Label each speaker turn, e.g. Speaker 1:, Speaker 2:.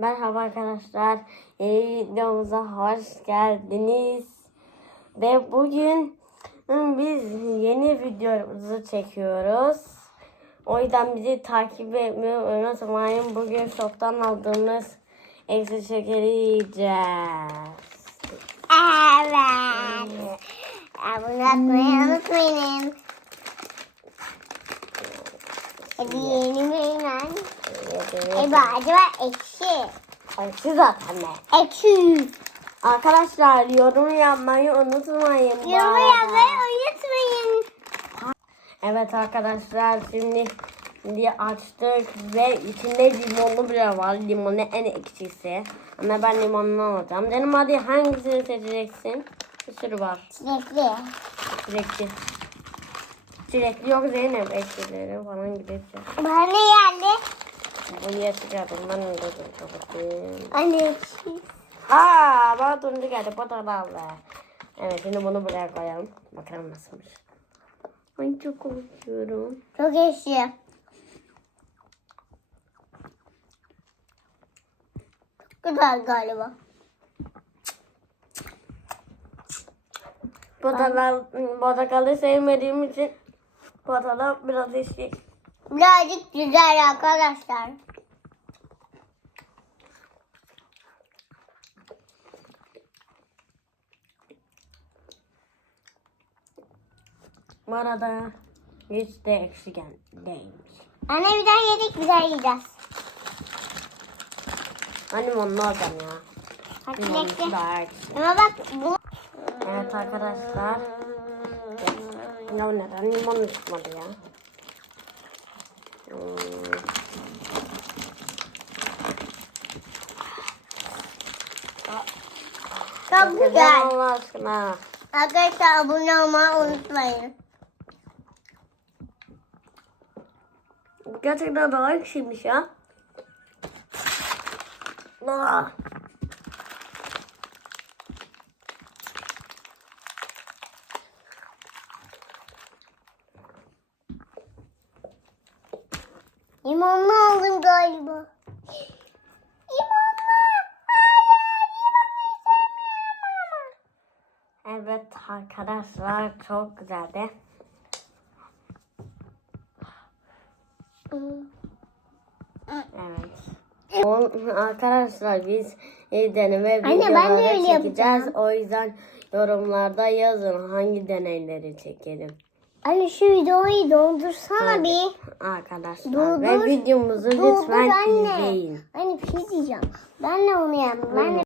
Speaker 1: Merhaba arkadaşlar. Yeni videomuza hoş geldiniz. Ve bugün biz yeni videomuzu çekiyoruz. O yüzden bizi takip etmeyi unutmayın. Bugün shop'tan aldığımız ekstra şekeri yiyeceğiz.
Speaker 2: Evet. Abone olmayı unutmayın. Hadi yeni hemen. Eba acaba ekşi.
Speaker 1: Ekşi zaten de.
Speaker 2: Ekşi.
Speaker 1: Arkadaşlar yorum yapmayı unutmayın.
Speaker 2: Yorum yapmayı unutmayın.
Speaker 1: Evet arkadaşlar şimdi şimdi açtık ve içinde limonlu bile var. Limonu en ekşisi. Ama ben limonlu alacağım. Benim hadi hangisini seçeceksin? Bir sürü var.
Speaker 2: Çilekli.
Speaker 1: Çilekli. Çilekli yok Zeynep. Ekşileri falan gibi.
Speaker 2: Bana ne geldi?
Speaker 1: Yaşayacağım. Ben kapatayım.
Speaker 2: Anne.
Speaker 1: Aa bana turuncu geldi. Portakal be. Evet şimdi bunu buraya koyalım. Bakalım nasılmış. Ay çok korkuyorum.
Speaker 2: Çok. Çok güzel galiba.
Speaker 1: Portakal, portakalı sevmediğim için portakal biraz eşik.
Speaker 2: Birazcık güzel arkadaşlar.
Speaker 1: Bu arada hiç de ekşi gel değilmiş.
Speaker 2: Anne bir daha yedik bir daha yiyeceğiz.
Speaker 1: Limonlu alacağım ya. Ekşi.
Speaker 2: Ama bak bu
Speaker 1: Evet arkadaşlar. Ya neden limonlu çıkmadı ya?
Speaker 2: Çok güzel.
Speaker 1: Allah aşkına.
Speaker 2: Arkadaşlar abone olmayı unutmayın.
Speaker 1: Gerçekten daha ekşiymiş ya. Aa.
Speaker 2: Limonlu aldım galiba. Limonlu.
Speaker 1: Evet arkadaşlar çok güzeldi. Evet. Arkadaşlar biz deneme
Speaker 2: Anne,
Speaker 1: videoları çekeceğiz.
Speaker 2: yapacağım.
Speaker 1: O yüzden yorumlarda yazın hangi deneyleri çekelim.
Speaker 2: Anne şu videoyu doldursana
Speaker 1: Hadi.
Speaker 2: bir.
Speaker 1: Arkadaşlar
Speaker 2: Dur,
Speaker 1: ve videomuzu
Speaker 2: Dur, dur
Speaker 1: lütfen
Speaker 2: anne.
Speaker 1: izleyin.
Speaker 2: Anne bir şey diyeceğim. Ben de onu yaptım. Ben de